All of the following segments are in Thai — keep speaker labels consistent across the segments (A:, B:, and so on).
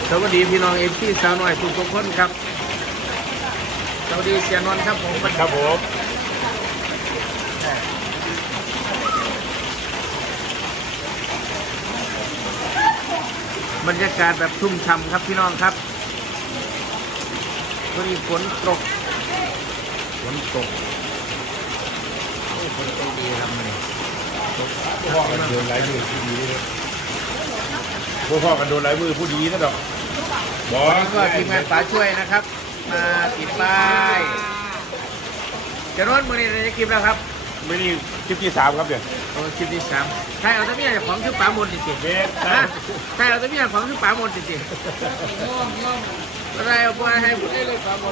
A: สวัสดีพี่น้องเอฟซีสาวหน่อยทุกคนครับสวัสดีเสียนนท์ครับผม
B: ครับผม
A: บรรยากาศแบบชุ่มฉ่ำครับพี่น้องครับวันนี้ฝนตกโอ้ฝนตกดีครับนี่
B: พ่อกันโดนหลายมือผู้ดีเลยพ่อกันโดนหลายมือผู้ดีนะดอก
A: วันนี้ก็ทีมงานป๋าช่วยนะครับมาติดป้ายเสียนนท์มือนี้เราจะกินแล้วครับ
B: ไม่นี่คลิปที่3ครับเดี๋ยว
A: โอ้คลิปที่3ใช่เอาตะเมียของชื่อป๋ามนจริงๆ
B: เบส
A: ฮะใช่เอาตะเมียของชื่อป๋ามนจริงๆอะไรเอาพวกให้พูดได้เลยป๋ามน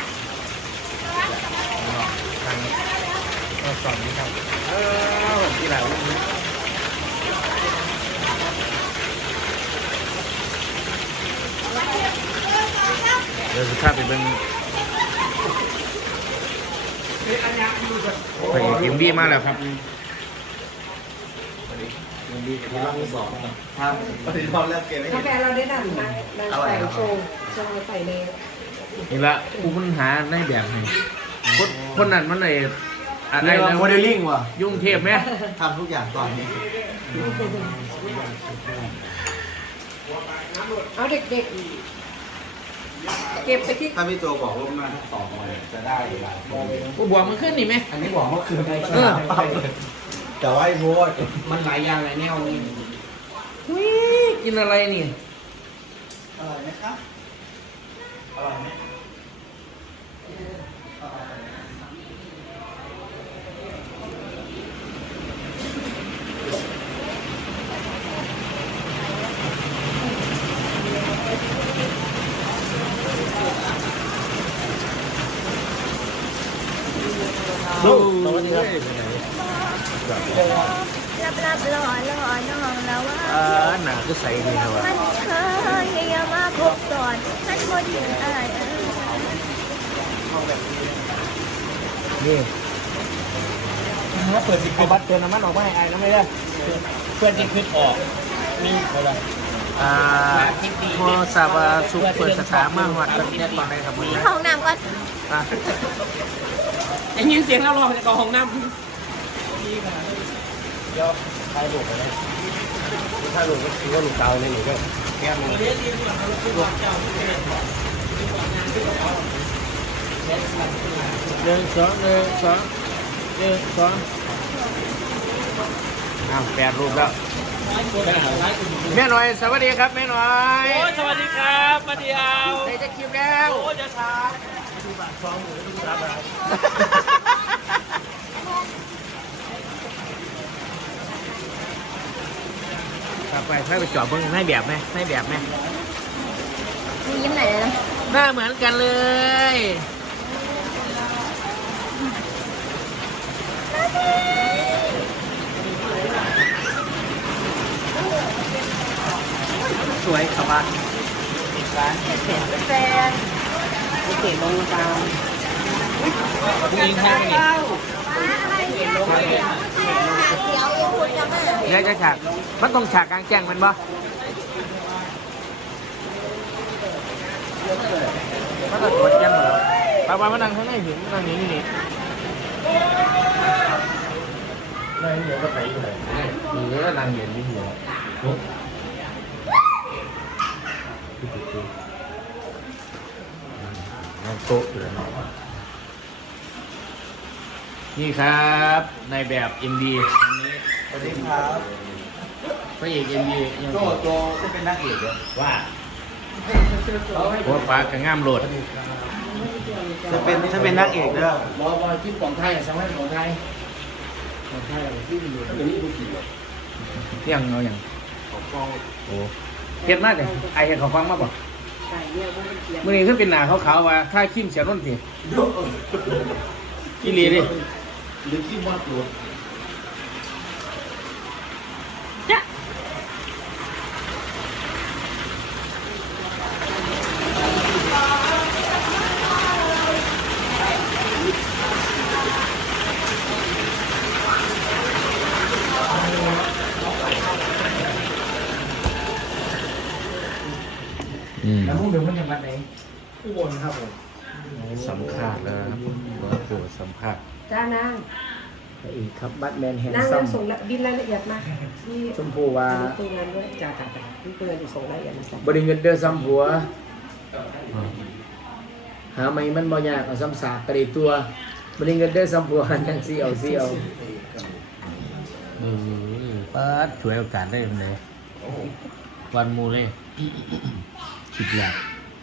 A: สอนนี่ครับที่ไหนวะเดี๋ยวสุดท้ายไปเป็นไปเอ็มบีมาแล้วครับ
C: ครับตอนนี้เราเลิกเกมไม่
D: กา
C: เห็น
D: แฟเราได้ดันมาใส่โชว์ใส่ใน
A: นี่ละผู้ค้นหาในแบบนี้คนนั้นมันเลยอะไร
C: โมเดลลิ่งว่ะ
A: ยุ่งเทพไหม
C: ทำทุกอย่างตอนนี้
D: เอาเด็กๆเก็บไปที่
C: ถ้าพี่โจบอกล่วงหน้าทั้ง2 วันจะได้หลายโมง
A: ผู้บอกมันขึ้นนี่ไหม
C: อันนี้บอกเมื่อคืนในสนามปั๊บเลยแต่ว่าไอ้โบส
A: มันหลายอย่างหลายแนวนี่หุ้ยกินอะไรนี่
C: อร่อยไหมครับอร่อยไหม
A: สวัสดีครับ
E: รับรอน้องแล้วว่า
A: หนาก็ใส่ดีนะวะ
E: มันเคยอย่ามาคบก่อนฉันบ่ถึงอะไร
A: นี่เปิดสิเอาบัตรเตือนน้ำมันออกมาให้ไอ้น้ำไม่ได้เพื่อนที่ขึ้นออกมีอะไรโมซาบะซุปเปิดสาขามาหัดตอนนี้ตอนไหนครับวันนี้
E: ห้องน้ำก่อน
A: ได้ยินเสียงเราลองจากกองห้องน้ำถ้าหลุดก็คือว่าหลุดเตาเลยหนูก็แก้มเลย1 2 8 รูปแล้วแม่หน่อยสวัสดีครับแม่หน่อย
F: โอ้สวัสดีครับมาเดียว
A: ใส่จะคลิปแล้ว
F: โอ้จะช้า
A: ต่อไปให้ไปจอดเบิ้งให้แบบไหมให้แบบไหม
E: มียิ้มไหนเลยนะ
A: หน้าเหมือนกันเลยสวยครับบ้าน
D: แฟนเก็บลงตาม
A: ยิงให้ไหม
E: เดี๋ยวคุณจะมา
A: เนี่ยจะฉากมันต้องฉากกลางแจ้งมันปะมันต้องตรวจยังเหรอปามันนั่งข้างในหินนั่งนี้นี่นั่งเหนียวก็ไปอยู่ไหนเหนือนั่งเหนียวนี่เหนียวนั่งโต๊ะอยู่นี่ครับในแบบอินดีอันนี้
C: สวัสดีครับ
A: พระเอกอินดียัง
C: โจจะเป็นนักเอกเหรอ
A: ว่าหัวปลากระง่ามโหลด
C: จะเป็นนักเอกเด้อ
A: รอบอที่ของไทยสมัยของไทยที่อยู่ตรงนี้ดูกี่เที่ยงเอาอย่างโอ้เห็นมากเลยไอเห็นเขาฟังมากป่ะมื่อนี้ขึ้นเป็นหนาขาวๆว่าถ้าขี้มเสียนุ่นทีขี้ลีดิ
C: หรือที่มอดตัว
A: นแล้วพวกเดิมมันจังหวัดไหน
C: อุบลครับผม
A: สัมภาษณ์นะครับว่าโปรดสัมภาษณ์
E: จ้านาง
A: พระเอกครับบัตแมนแฮน
E: นาง
A: ซั
E: เงิ
A: ม
E: นส่งบินรายละเอียดมาที่
A: ชมพูว่า
E: ตัวงานด้วยจ้าที่ตัวงานอยู่ส่งรายละเอียดมา
A: บริเงินเดือนซ้ำผัวหาไม่มันบ่ยากเอาซ้ำสากกระดิตัวบริเงินเดือนซ้ำผัวหันยังซีเอาป้าช่วยโอกาสได้เลยวันมูเลยคิดแหละ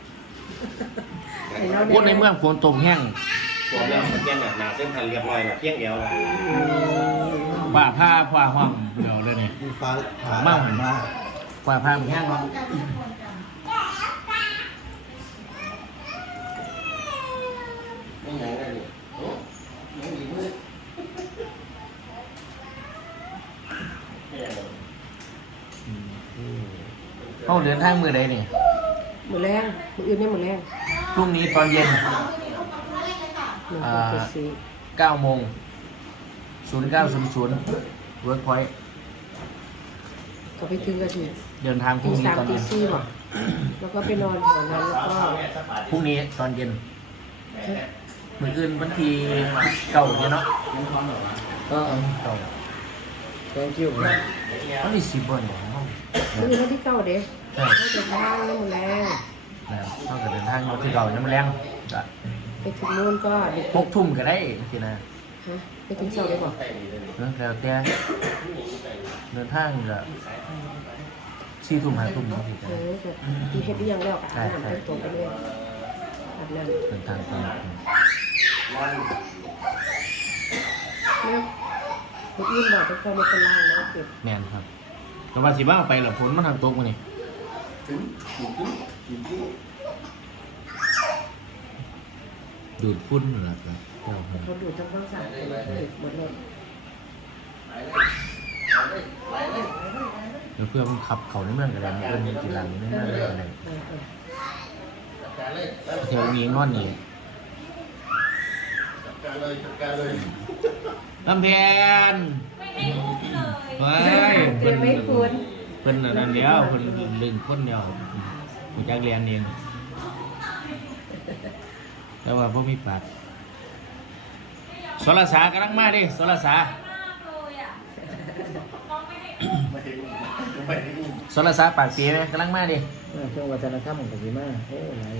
A: พูดในเมืองฝนตกแห้ง
B: ตัวเรื่องเพี้ยนหนาเส้นพันเรียบร้อยนะเพี้ยนเดียวนะ
A: ป่าผ้าผ้าห้องเดียวเลยนี่
C: มีฟ้า
A: เมาหันมาป่าผ้ามันแห้งมั้งเขาเดินทางมือใดนี่
E: หมูแรงมืออื่นไม่หมูแรง
A: พรุ่งนี้ตอนเย็น 9 โมง 09:00 เวิร์กพอยต์
E: ก็ไปถึงกันที
A: เดินทางพรุ่งนี้
E: 3
A: ตอน
E: ตี
A: เย็น
E: 4ว่ะแล้วก็ไปนอนแถวนั้นแล้วก็
A: พรุ่งนี้ตอนเย็นมืออื่นวันที่เก่าเนี่ยเนาะเก่า thank you มันมี10 วันเหรอ
E: มืออื่นวันที่9เด้
A: ใช่
E: เขาจะทางแล้วหมูแรง
A: เท่ากับเดินทางที่เก่ายังไม่แรงก็
E: ไปถึงนู่นก็เด็ก
A: 6 ทุ่มก็ได้ทีนะ
E: ฮะไปถึงเช้าได้ป่ะ
A: แล้วแต่เดินทางก็4 ทุ่ม 5 ทุ่มเนาะ
E: แบบที่เฮ็ดได้ยังแล้วอาบน้ำไปตรงไปเลยอาบน้ำ
A: เดินทางตอน
E: เนี่ยคนอื่นบอกทุกคนมันเป็นล่างนะเก็บ
A: แม่นครับแต่ว่าสิบ้าไปหรอฝนมันทางตกมานี่ดูดฝุ่นเหรอครับ
E: เขาดูดทั้งข้างซ้ายเลยหมดเลย
A: แล้วเพื่อมันขับเขาในเมืองกันเลยมันเอิ้นกี่หลังในเมืองอะไรเที่ยวนี้งอนนี่ลำแพนเฮ้ย
E: เก็บไม่ควร
A: เพิ่นนั่นเดียวเพิ่นลึงคนเดียวผมจักเรียนเองแต่ว่าพวกมีปากสรสากำลังมาดิสรสาสรสาปากเสียไหมกำลังมาดิช่วงวัฒนธรรมของพี่มาโอ้หลาย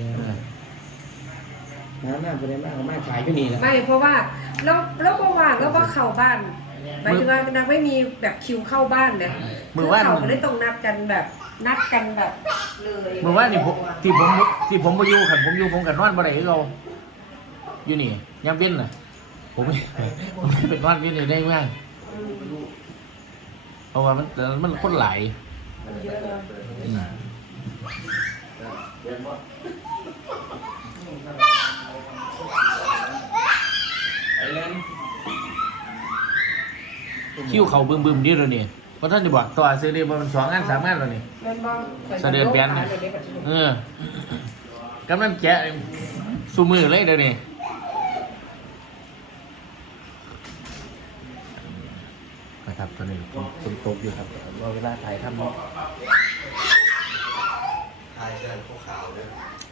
A: อย่างน้าคนนี้มากมากขายก็นี่แหละ
E: ไม่เพราะว่าแล้วก็ว่างแล้วก็เข้าบ้านหมายถึงว่านางไม่มีแบบคิวเข้าบ้านเลยคือเขาไม่ได้ต้องนัดกันแบบเลย
A: เมื่อวานนี่ผมที่ผมไปอยู่ขันผมอยู่ผมกันนอนบ่ได้คือเราอยู่นี่ยังเป็นน่ะผมไม่เป็นนอนเป็นได้ไหมเพราะว่ามันคนหลาย
E: เยอะเลย
A: คิ้วเขาบึมๆนี่เลยนี่เพราะท่านจะบอกต่อซื้อได้มัน2 งาน 3 งานแล้วนี่เสด็จแบนเนี่ยกำลังแกะสูมือเลยเดี๋ยวนี้นะครับตอนนี้ฝนตกอยู่ครับรอเวลาถ่ายทำเนาะ
C: ทายเสื้อขาวๆเลย